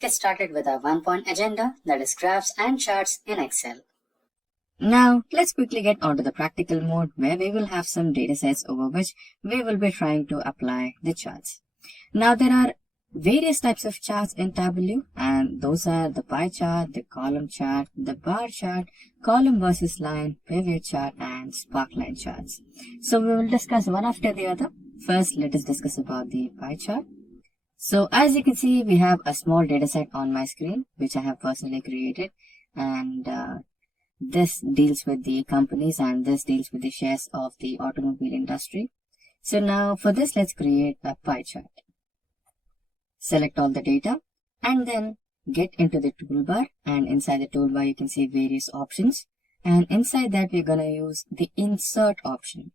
get started with our one-point agenda, that is graphs and charts in Excel. Now, let's quickly get onto the practical mode where we will have some datasets over which we will be trying to apply the charts. Now, there are various types of charts in Tableau, and those are the pie chart, the column chart, the bar chart, column versus line, pivot chart, and sparkline charts. So we will discuss one after the other. First, let us discuss about the pie chart. So as you can see, we have a small dataset on my screen, which I have personally created, and this deals with the companies and this deals with the shares of the automobile industry. So now for this, let's create a pie chart. Select all the data and then get into the toolbar, and inside the toolbar you can see various options, and inside that we're going to use the insert option.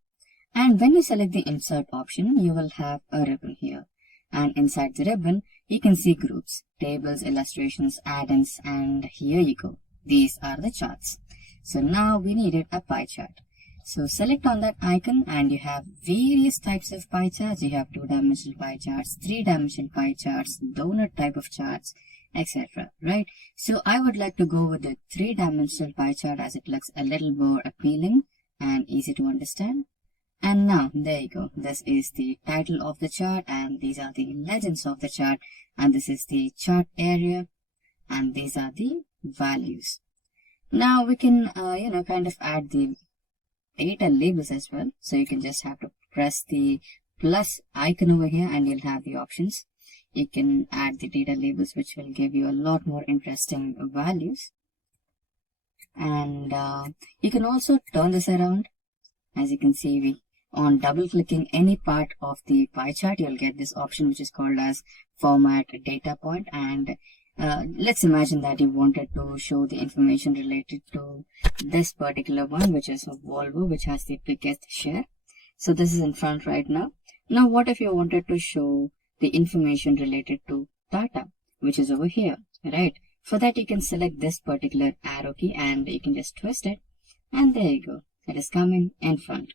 And when you select the insert option, you will have a ribbon here, and inside the ribbon you can see groups, tables, illustrations, add-ins, and here you go. These are the charts. So now we needed a pie chart. So select on that icon and you have various types of pie charts. You have 2-dimensional pie charts, 3-dimensional pie charts, donut type of charts, etc. Right? So I would like to go with the 3-dimensional pie chart as it looks a little more appealing and easy to understand. And now there you go. This is the title of the chart and these are the legends of the chart, and this is the chart area and these are the values. Now we can, kind of add the data labels as well. So you can just have to press the plus icon over here and you'll have the options. You can add the data labels, which will give you a lot more interesting values. And you can also turn this around. As you can see, on double clicking any part of the pie chart, you'll get this option which is called as format data point. And let's imagine that you wanted to show the information related to this particular one, which is of Volvo, which has the biggest share. So this is in front right now. Now, what if you wanted to show the information related to Tata, which is over here, right? For that, you can select this particular arrow key and you can just twist it. And there you go. It is coming in front.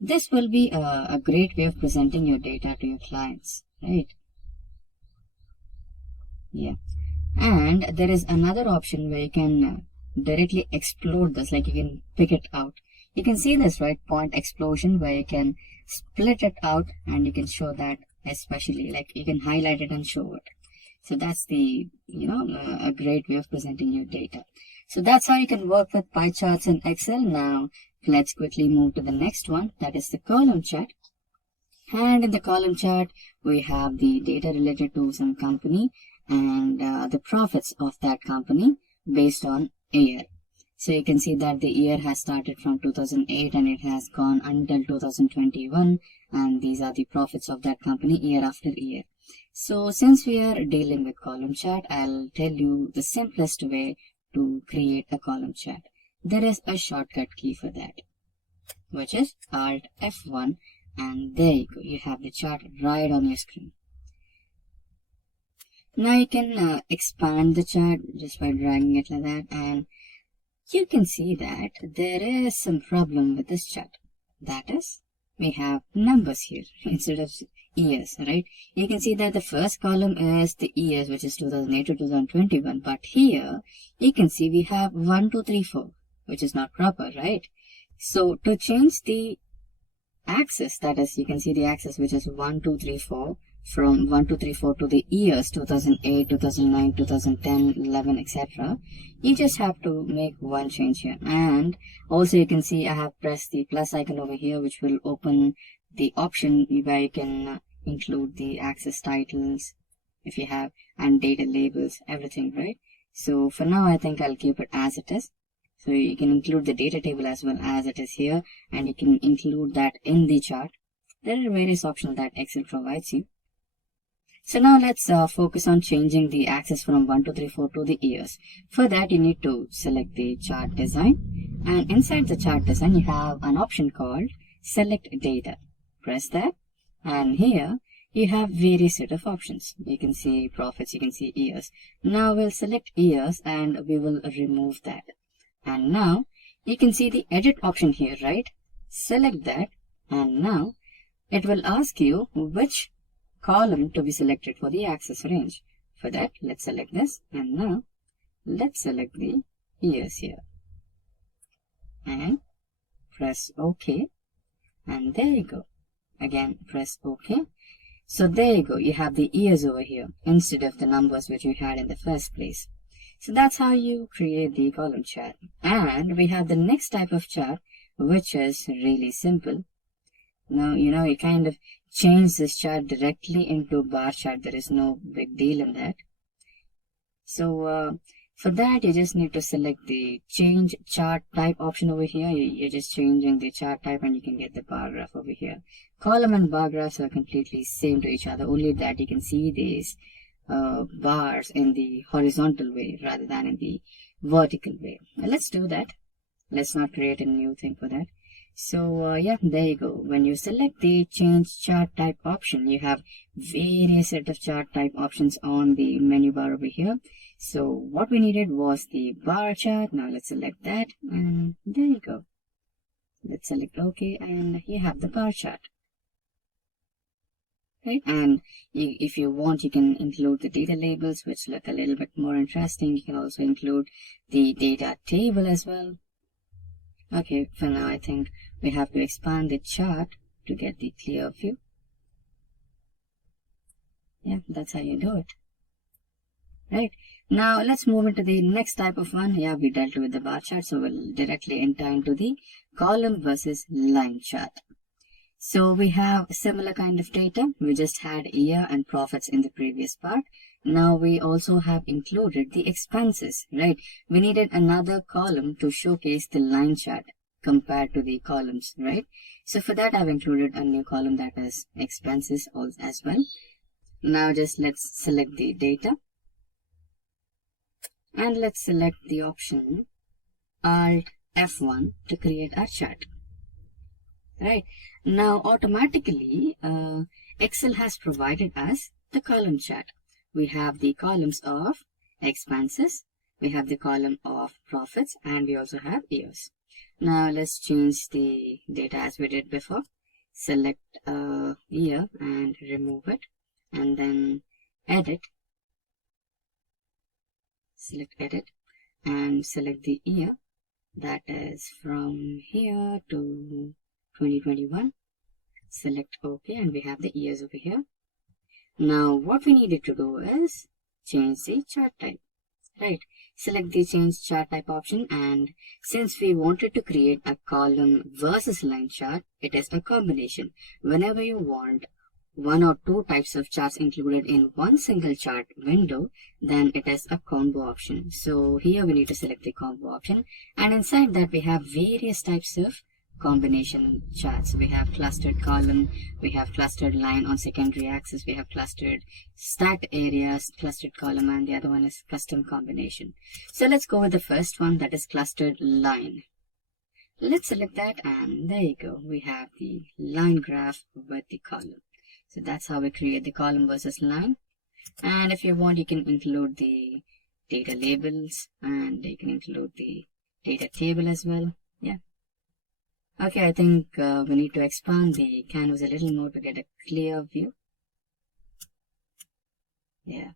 This will be a great way of presenting your data to your clients, right? Yeah. And there is another option where you can directly explode this, like you can pick it out. You can see this, right? Point explosion, where you can split it out and you can show that, especially like you can highlight it and show it. So that's the, a great way of presenting your data. So that's how you can work with pie charts in Excel. Now let's quickly move to the next one, that is the column chart. And in the column chart, we have the data related to some company and the profits of that company based on a year. So you can see that the year has started from 2008 and it has gone until 2021, and these are the profits of that company year after year. So since we are dealing with column chart, I'll tell you the simplest way to create a column chart. There is a shortcut key for that, which is Alt F1, and there you go. You have the chart right on your screen. Now you can expand the chart just by dragging it like that, and you can see that there is some problem with this chart. That is, we have numbers here instead of years, right? You can see that the first column is the years, which is 2008 to 2021, but here you can see we have 1, 2, 3, 4, which is not proper, right? So to change the axis, that is, you can see the axis which is 1, 2, 3, 4, from 1, 2, 3, 4 to the years 2008, 2009, 2010, 11, etc. You just have to make one change here. And also you can see I have pressed the plus icon over here, which will open the option where you can include the axis titles if you have, and data labels, everything, right? So for now, I think I'll keep it as it is. So you can include the data table as well as it is here, and you can include that in the chart. There are various options that Excel provides you. So now let's focus on changing the axis from 1, 2, 3, 4 to the years. For that, you need to select the chart design, and inside the chart design, you have an option called select data. Press that, and here you have various set of options. You can see profits, you can see years. Now we'll select years and we will remove that. And now you can see the edit option here, right? Select that, and now it will ask you which column to be selected for the axis range. For that, let's select this, and now let's select the years here and press OK, and there you go. Again, press OK. So there you go, you have the years over here instead of the numbers which you had in the first place. So that's how you create the column chart. And we have the next type of chart, which is really simple. Now, you kind of change this chart directly into bar chart. There is no big deal in that. So for that, you just need to select the change chart type option over here. You're just changing the chart type and you can get the bar graph over here. Column and bar graphs are completely same to each other, only that you can see these bars in the horizontal way rather than in the vertical way. Now, let's do that. Let's not create a new thing for that. So yeah, there you go. When you select the change chart type option, you have various set of chart type options on the menu bar over here. So what we needed was the bar chart. Now let's select that, and there you go. Let's select OK, and you have the bar chart. Right, and if you want, you can include the data labels, which look a little bit more interesting. You can also include the data table as well. Okay, for now I think we have to expand the chart to get the clear view. Yeah, that's how you do it. Right, now let's move into the next type of one. Yeah, we dealt with the bar chart, so we'll directly enter into the column versus line chart. So we have a similar kind of data. We just had year and profits in the previous part. Now we also have included the expenses, right? We needed another column to showcase the line chart compared to the columns, right? So for that, I've included a new column that is expenses as well. Now just let's select the data. And let's select the option Alt F1 to create our chart. Right, now automatically Excel has provided us the column chart. We have the columns of expenses, we have the column of profits, and we also have years. Now let's change the data as we did before. Select year and remove it, and then edit. Select edit and select the year, that is from here to 2021. Select OK, and we have the years over here. Now what we needed to do is change the chart type. Right, select the change chart type option, and since we wanted to create a column versus line chart, it is a combination. Whenever you want one or two types of charts included in one single chart window, then it is a combo option. So here we need to select the combo option, and inside that we have various types of combination charts. We have clustered column, we have clustered line on secondary axis, we have clustered stacked areas, clustered column, and the other one is custom combination. So let's go with the first one, that is clustered line. Let's select that, and there you go. We have the line graph with the column. So that's how we create the column versus line. And if you want, you can include the data labels, and you can include the data table as well. Yeah. Okay, I think we need to expand the canvas a little more to get a clear view. Yeah.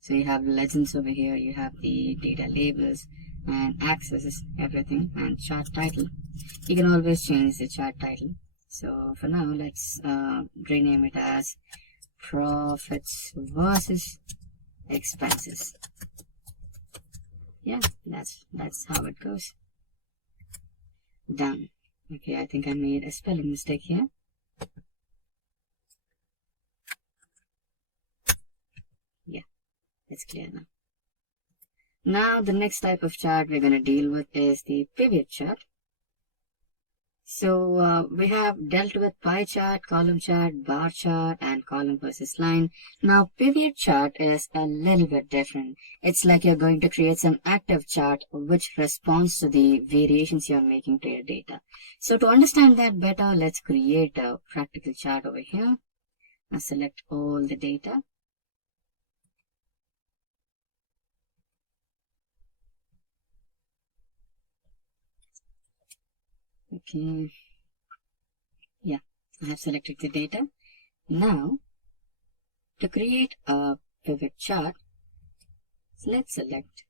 So you have legends over here, you have the data labels and axes, everything, and chart title. You can always change the chart title. So for now, let's rename it as profits versus expenses. Yeah, that's how it goes. Done. Okay, I think I made a spelling mistake here. Yeah, it's clear now. Now the next type of chart we're going to deal with is the pivot chart. So we have dealt with pie chart, column chart, bar chart, and column versus line. Now pivot chart is a little bit different. It's like you're going to create some active chart which responds to the variations you're making to your data. So to understand that better, let's create a practical chart over here. Now select all the data. Okay, yeah, I have selected the data. Now To create a pivot chart, let's select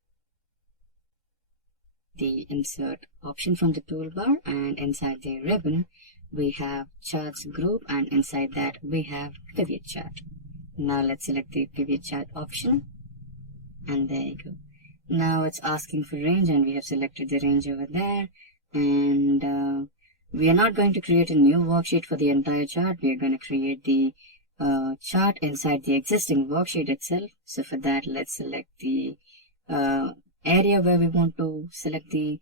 the insert option from the toolbar, and inside the ribbon we have charts group, and inside that we have pivot chart. Now let's select the pivot chart option, and there you go. Now it's asking for range, and we have selected the range over there. And we are not going to create a new worksheet for the entire chart. We are going to create the chart inside the existing worksheet itself. So for that, let's select the area where we want to select the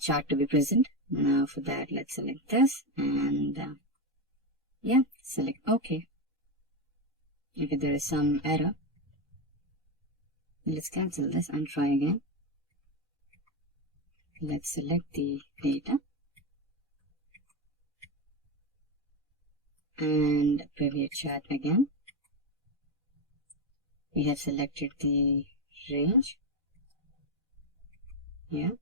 chart to be present. Now for that, let's select this, and yeah, select OK. If there is some error, let's cancel this and try again. Let's select the data and pivot chart again. We have selected the range here.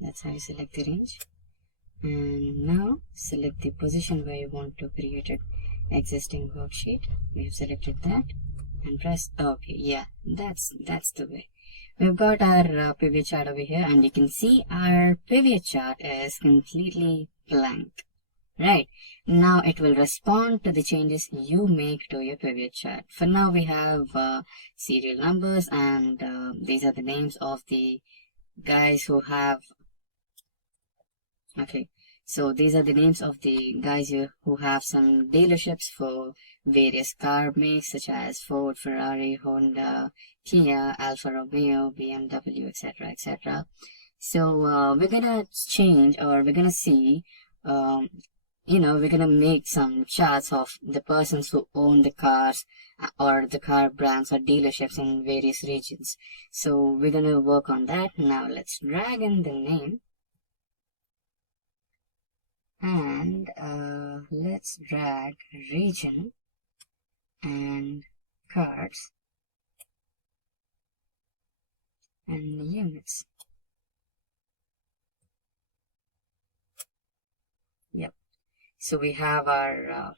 That's how you select the range. And now select the position where you want to create an existing worksheet. We have selected that and press OK. Yeah, that's the way. We've got our pivot chart over here, and you can see our pivot chart is completely blank. Right, now it will respond to the changes you make to your pivot chart. For now we have serial numbers, and these are the names of the guys who have so these are the names of the guys who have some dealerships for various car makes such as Ford, Ferrari, Honda, Kia, Alfa Romeo, BMW, etc., etc. So we're gonna change, or we're gonna see, we're gonna make some charts of the persons who own the cars or the car brands or dealerships in various regions. So we're gonna work on that. Now let's drag in the name, and let's drag region and cars and units. Yep. So we have our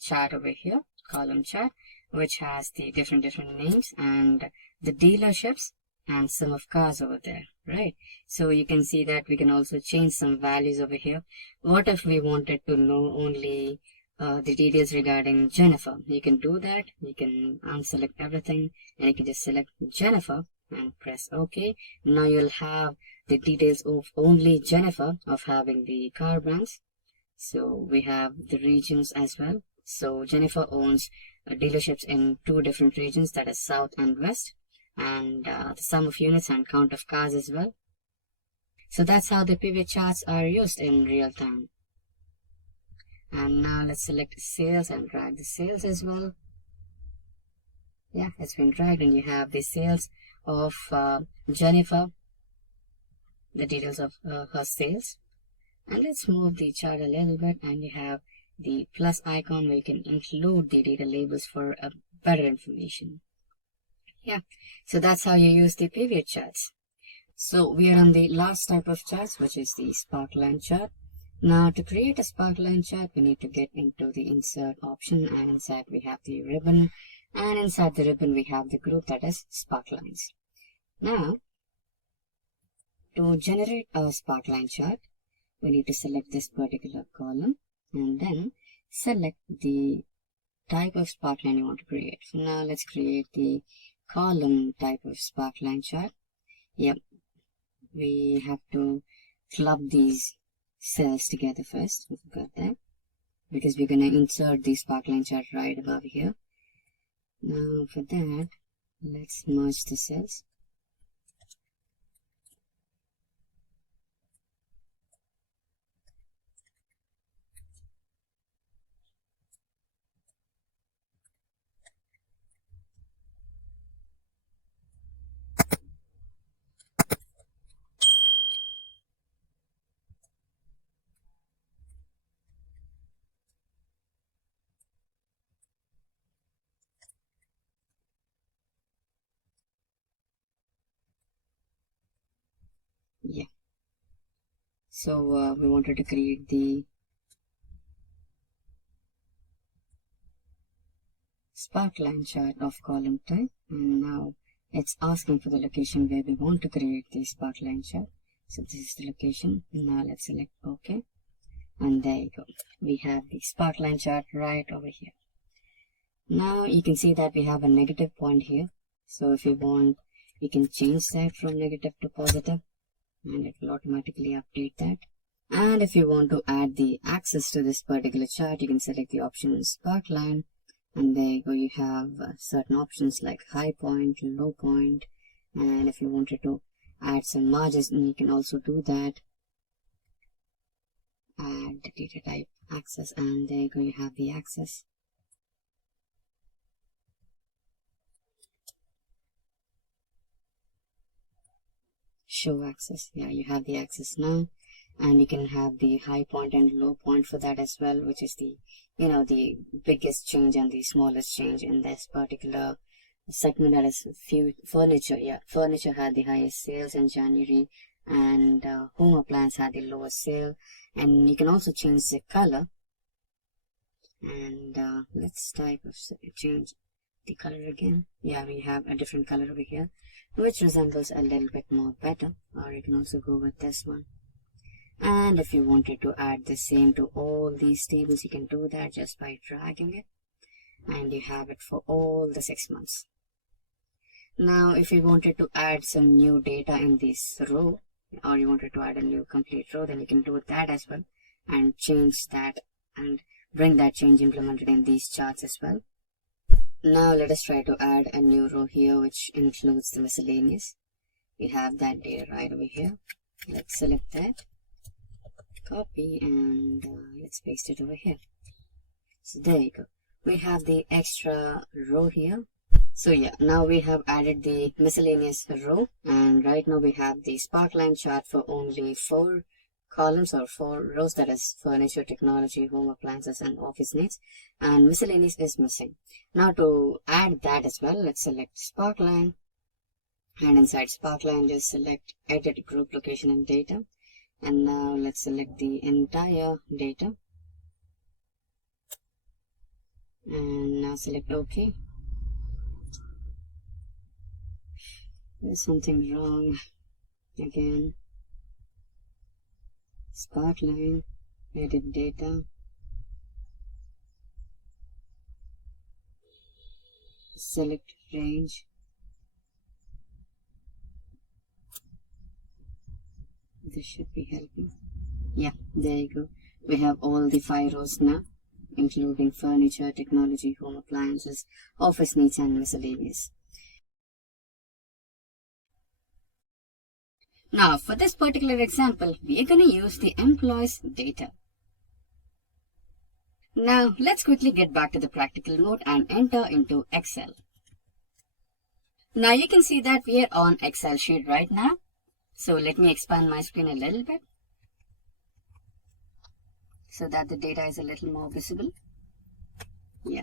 chart over here, column chart, which has the different names and the dealerships and sum of cars over there, right? So you can see that we can also change some values over here. What if we wanted to know only the details regarding Jennifer? You can do that. You can unselect everything, and you can just select Jennifer and press OK. Now you'll have the details of only Jennifer of having the car brands. So we have the regions as well. So Jennifer owns dealerships in 2 different regions, that is South and West, and the sum of units and count of cars as well. So that's how the pivot charts are used in real time. And now let's select sales and drag the sales as well. Yeah, it's been dragged, and you have the sales of Jennifer, the details of her sales. And let's move the chart a little bit, and you have the plus icon where you can include the data labels for a better information. Yeah, so that's how you use the pivot charts. So we are on the last type of charts, which is the sparkline chart. Now to create a sparkline chart, we need to get into the insert option, and inside we have the ribbon, and inside the ribbon we have the group, that is sparklines. Now to generate a sparkline chart, we need to select this particular column and then select the type of sparkline you want to create. So now let's create the column type of sparkline chart. Yep, we have to club these cells together first. We forgot that, because we're going to insert the sparkline chart right above here. Now for that, let's merge the cells. Yeah. So we wanted to create the sparkline chart of column type, and now it's asking for the location where we want to create the sparkline chart. So this is the location. Now let's select OK, and there you go. We have the sparkline chart right over here. Now you can see that we have a negative point here. So if you want, you can change that from negative to positive, and it will automatically update that. And if you want to add the axis to this particular chart, you can select the option sparkline, and there you go. You have certain options like high point, low point, and if you wanted to add some margins, you can also do that. Add the data type axis, and there you go. You have the axis. Show axis. Yeah, you have the axis now. And you can have the high point and low point for that as well, which is the, the biggest change and the smallest change in this particular segment, that is furniture. Yeah, furniture had the highest sales in January, and home appliance had the lowest sale. And you can also change the color. And let's change the color again. Yeah, we have a different color over here, which resembles a little bit more better. Or you can also go with this one. And if you wanted to add the same to all these tables, you can do that just by dragging it, and you have it for all the 6 months. Now, if you wanted to add some new data in this row, or you wanted to add a new complete row, then you can do that as well, and change that and bring that change implemented in these charts as well. Now, let us try to add a new row here, which includes the miscellaneous. We have that data right over here. Let's select that. Copy, and let's paste it over here. So there you go. We have the extra row here. So yeah, now we have added the miscellaneous row, and right now we have the sparkline chart for only 4 columns or 4 rows, that is furniture, technology, home appliances, and office needs, and miscellaneous is missing. Now to add that as well, let's select sparkline, and inside sparkline just select edit group location and data. And now let's select the entire data, and now select OK. There's something wrong again. Sparkline, edit data, select range. This should be helping. Yeah, there you go. We have all the 5 rows now, including furniture, technology, home appliances, office needs, and miscellaneous. Now, for this particular example, we are going to use the employees data. Now, let's quickly get back to the practical mode and enter into Excel. Now, you can see that we are on Excel sheet right now. So let me expand my screen a little bit so that the data is a little more visible. Yeah.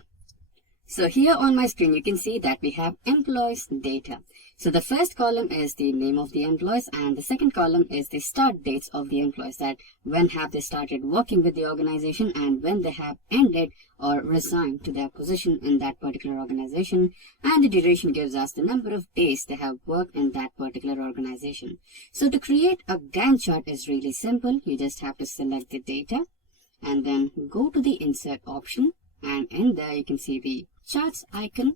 So here on my screen, you can see that we have employees data. So the first column is the name of the employees, and the second column is the start dates of the employees, that when have they started working with the organization and when they have ended or resigned to their position in that particular organization, and the duration gives us the number of days they have worked in that particular organization. So to create a Gantt chart is really simple. You just have to select the data and then go to the insert option, and in there you can see the charts icon,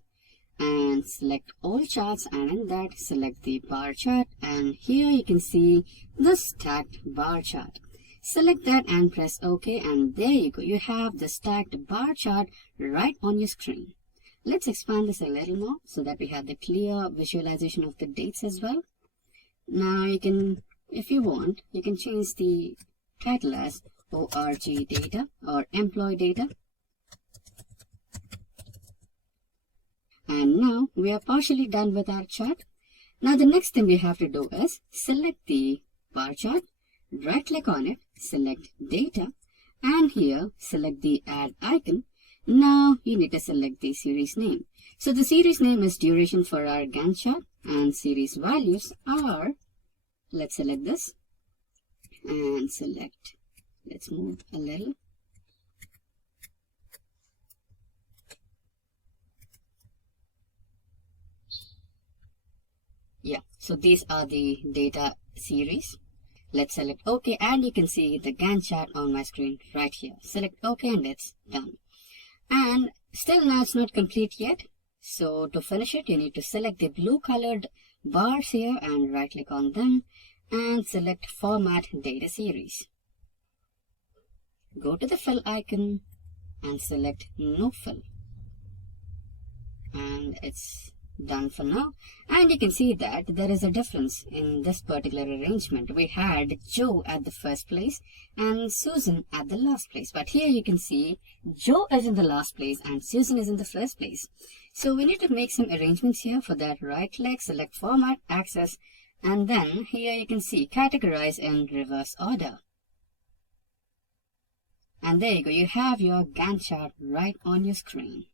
and select all charts, and in that select the bar chart, and here you can see the stacked bar chart. Select that and press OK, and there you go. You have the stacked bar chart right on your screen. Let's expand this a little more so that we have the clear visualization of the dates as well. Now you can, if you want, you can change the title as ORG data or employee data. And now we are partially done with our chart. Now the next thing we have to do is select the bar chart, right click on it, select data, and here select the add icon. Now you need to select the series name. So the series name is duration for our Gantt chart, and series values are, let's select this and select, let's move a little. So these are the data series. Let's select OK, and you can see the Gantt chart on my screen right here. Select OK and it's done. And still now it's not complete yet. So to finish it, you need to select the blue colored bars here and right click on them and select Format Data Series. Go to the fill icon and select No Fill. And it's done for now. And you can see that there is a difference in this particular arrangement. We had Joe at the first place and Susan at the last place. But here you can see Joe is in the last place and Susan is in the first place. So we need to make some arrangements here. For that, right click, select Format, Access, and then here you can see Categorize in reverse order. And there you go, you have your Gantt chart right on your screen.